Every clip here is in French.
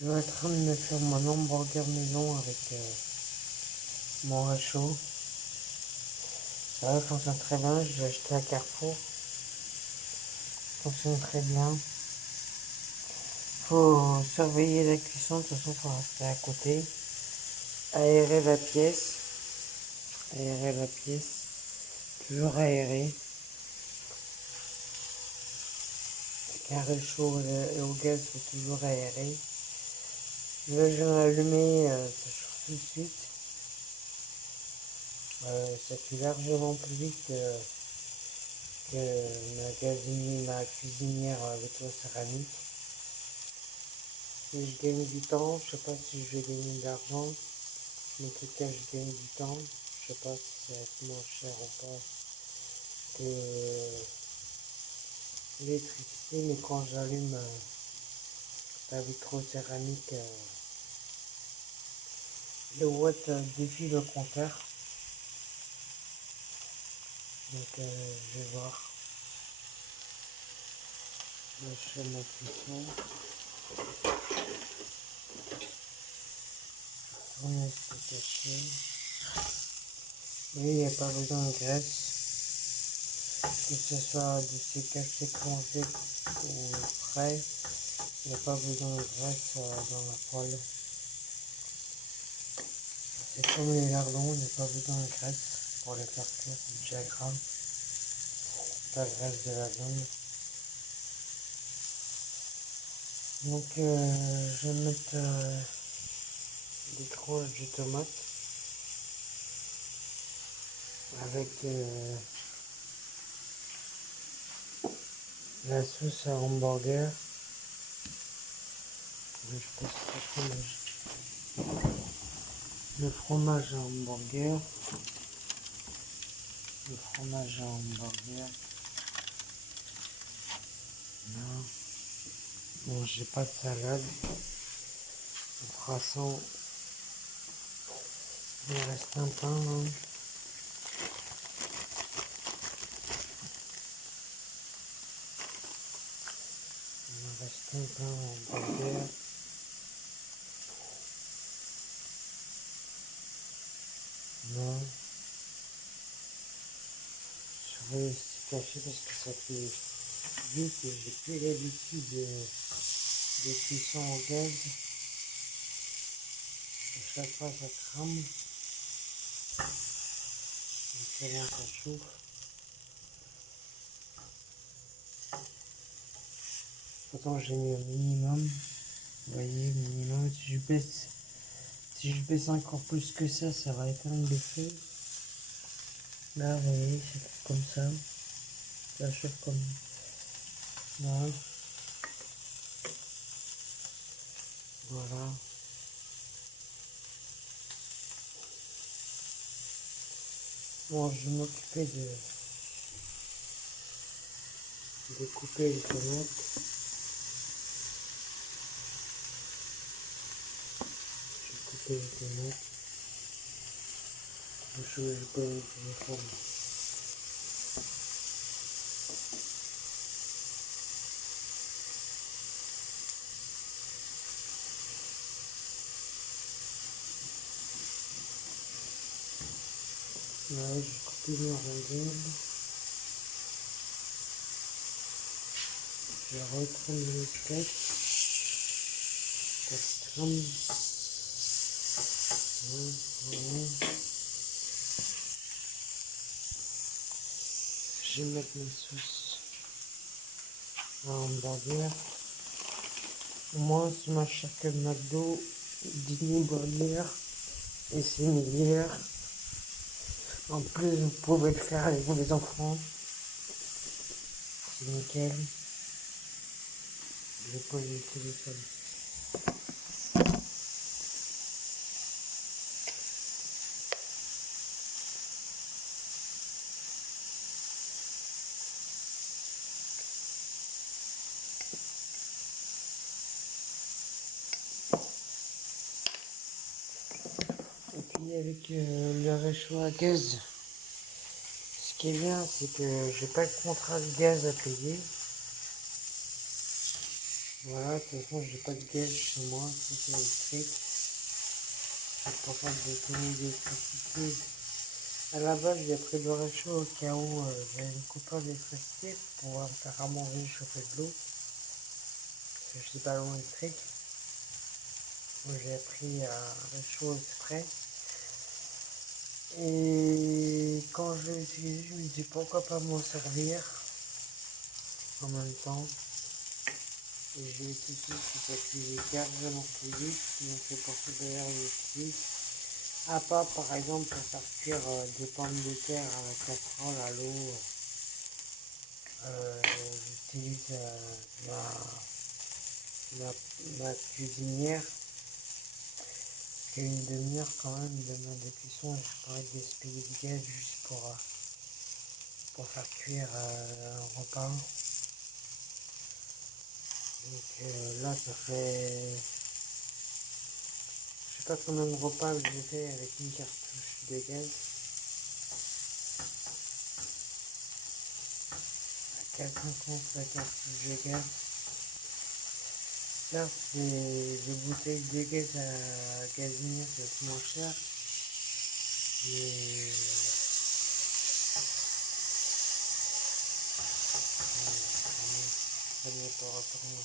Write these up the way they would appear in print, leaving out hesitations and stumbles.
Je suis en train de me faire mon hamburger maison avec mon réchaud. Ça fonctionne très bien, je l'ai acheté à Carrefour. Ça fonctionne très bien. Faut surveiller la cuisson, de toute façon faut rester à côté. Aérer la pièce. Aérer la pièce. Toujours aérer. Avec un réchaud et au gaz, faut toujours aérer. Là, je viens d'allumer, ça chauffe tout de suite. Ça cuit largement plus vite que ma cuisinière vitrocéramique. Si je gagne du temps, je sais pas si je vais gagner de l'argent, mais en tout cas je gagne du temps. Je sais pas si ça va être moins cher ou pas que l'électricité, mais quand j'allume la vitrocéramique, le watt défie le compteur. Donc je vais voir. Là, je fais ma cuisson. Tourner c'est caché. Oui, il n'y a pas besoin de graisse. Que ce soit du sécaché congé ou frais, il n'y a pas besoin de graisse dans la poêle. C'est comme les lardons, il n'y a pas besoin de graisse pour les faire cuire, c'est déjà gras. La graisse de la viande. Donc je vais mettre des tranches de tomates avec la sauce à hamburger. Je passe le fromage à hamburger. Le fromage à hamburger. Là. Bon, j'ai pas de salade. On fera sans. Il reste un pain là. Il me reste un pain en hamburger. Non. Je vais rester caché parce que ça fait vite et j'ai plus l'habitude de cuisson au gaz. À chaque fois ça crame. Donc c'est bien, ça chauffe. Pourtant j'ai mis au minimum. Vous voyez, minimum. Si je baisse encore plus que ça va éteindre le feu. Là, vous voyez, c'est comme ça. Ça chauffe comme là. Voilà. Bon, je vais m'occuper de couper les tomates. Je vais couper les tomates. Je vais pas les téléphone. Là, je vais couper mes rondelles. Je vais reprendre le steak. Ça crame. Voilà. Je vais mettre ma sauce à hamburger. Moi, c'est ma chaque McDo, Disney Burger et c'est milliards. En plus, vous pouvez le faire avec vos enfants. C'est nickel. Je vais poser le téléphone. Et puis avec le réchaud à gaz, ce qui est bien, c'est que j'ai pas le contrat de gaz à payer. Voilà, de toute façon, j'ai pas de gaz chez moi, tout est électrique. C'est pour ça que j'ai tourné d'électricité. À la base, j'ai pris le réchaud au cas où j'avais une coupure d'électricité pour pouvoir me faire à manger, chauffer de l'eau. Parce que je suis pas loin électrique. Donc j'ai pris un réchaud exprès. Et quand je l'ai utilisé, je me dis pourquoi pas m'en servir en même temps. Et j'ai tout qui peut cuire largement plus vite. Donc c'est pour ça d'ailleurs je l'utilise. À part par exemple pour faire cuire des pommes de terre à la casserole à l'eau, j'utilise ma cuisinière qui a une demi-heure quand même de cuisson et je pourrais gaspiller du gaz juste pour faire cuire un repas. Donc là ça fait je sais pas combien de repas que j'ai fait avec une cartouche de gaz. 4,50 la cartouche de gaz. Certes, les bouteilles de gaz à gazinier, c'est moins cher. Mais ça n'est pas rapport.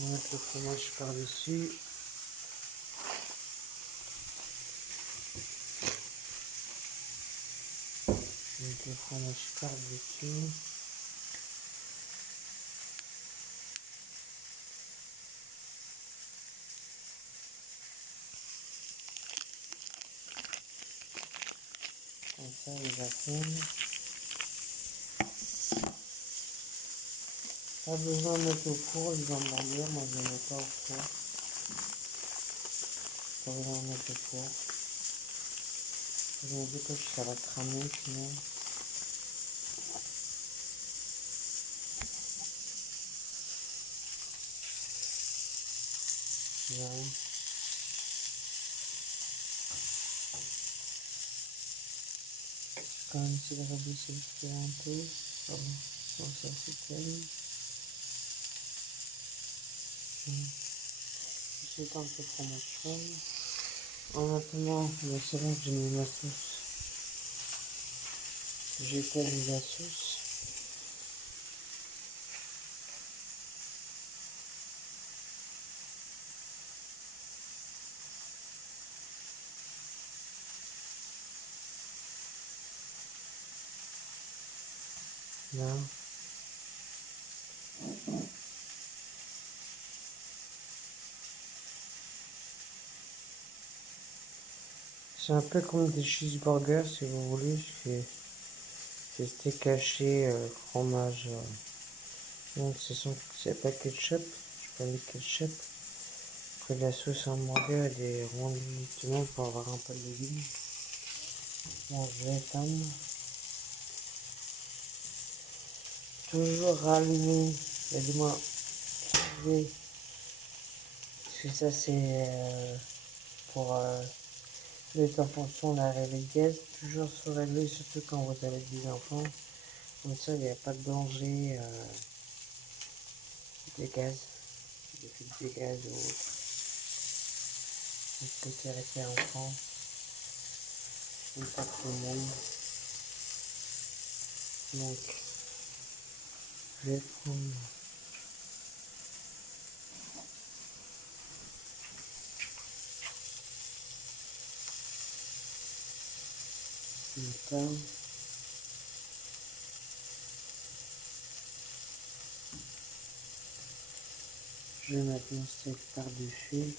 On va mettre le fromage par-dessus. Donc le fromage par-dessus. Comme ça, il va fondre. Pas besoin de mettre au four les hamburgers, moi je ne mets pas au four. Pas besoin de mettre au four. Je me dis que ça va cramer sinon. Voilà. Quand même essayer de rabaisser le feu un peu. Comme ça c'est calme. J'ai tant que le fromage fond. En attendant, c'est bon que j'ai mis ma sauce. J'étale la sauce. Là. C'est un peu comme des cheeseburgers si vous voulez. C'est steak haché, fromage. Donc c'est pas ketchup. Je prends du ketchup. Après la sauce hamburger et des rondis de tomate pour avoir un peu de légumes. Bon, je vais éteindre. Toujours rallumer. Dis-moi. Parce que ça c'est pour mettre en fonction de l'arrivée de gaz. Toujours surveiller, surtout quand vous avez des enfants. Comme ça, il n'y a pas de danger de gaz, de fuite de gaz ou autre. Donc, sécurité enfant, ou pas tout le monde. Donc, je vais prendre une pain. Je vais mettre mon steak par-dessus.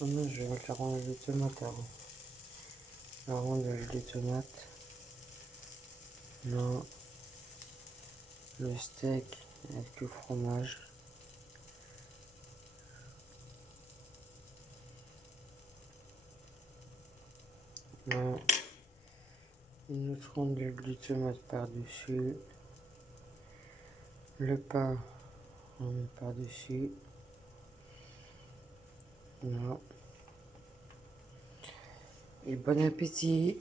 Maintenant, je vais faire enlever les tomates avant. Avant de les tomates. Non. Le steak avec le fromage. Non. Une autre rondelle de tomate par-dessus. Le pain, on met par-dessus. Non. Et bon appétit!